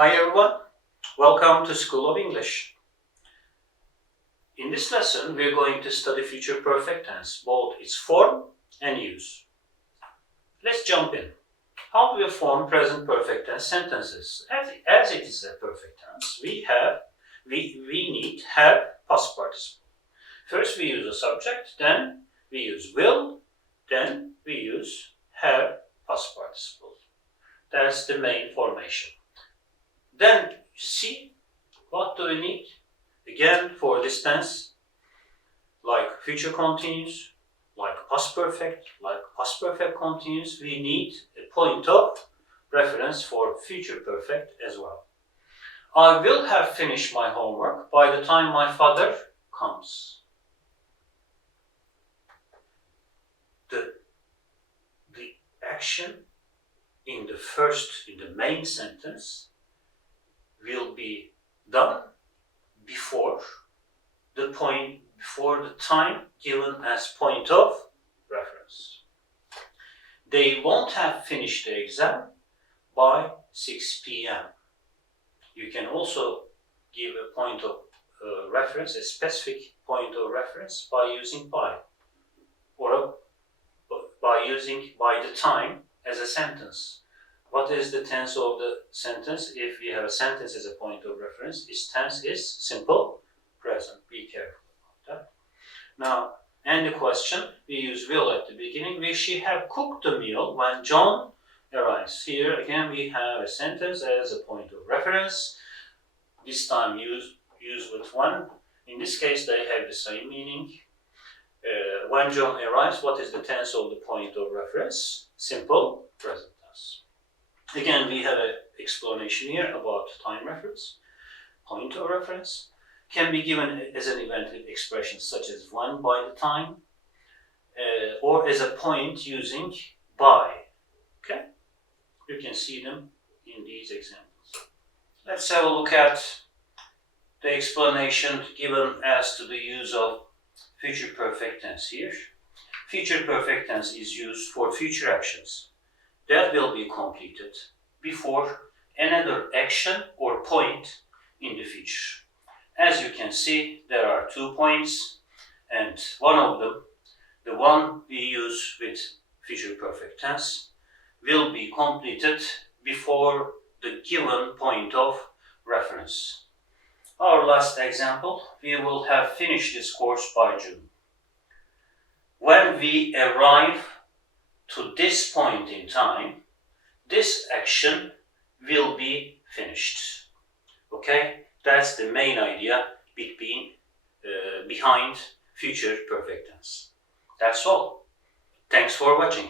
Hi everyone, welcome to School of English. In this lesson, we're going to study future perfect tense, both its form and use. Let's jump in. How do we form present perfect tense sentences? As it is a perfect tense, we need have past participle. First we use a subject, then we use will, then we use have past participle. That's the main formation. Then see, what do we need? Again, for this tense, like future continuous, like past perfect continuous, we need a point of reference for future perfect as well. I will have finished my homework by the time my father comes. The action in the main sentence will be done before the time given as point of reference. They won't have finished the exam by 6 p.m. You can also give a point of reference, a specific point of reference by using by, or by using by the time as a sentence. What is the tense of the sentence? If we have a sentence as a point of reference, its tense is simple present. Be careful about that. Now, and the question, we use will at the beginning. Will she have cooked the meal when John arrives? Here again we have a sentence as a point of reference. This time use with one. In this case they have the same meaning. When John arrives, what is the tense of the point of reference? Simple present tense. Again, we have an explanation here about time reference. Point of reference can be given as an eventual expression such as when by the time, or as a point using by. Okay? You can see them in these examples. Let's have a look at the explanation given as to the use of future perfect tense here. Future perfect tense is used for future actions that will be completed before another action or point in the future. As you can see, there are 2 points, and one of them, the one we use with future perfect tense, will be completed before the given point of reference. Our last example, we will have finished this course by June. When we arrive to this point in time, this action will be finished. Okay? That's the main idea behind future perfect tense. That's all. Thanks for watching.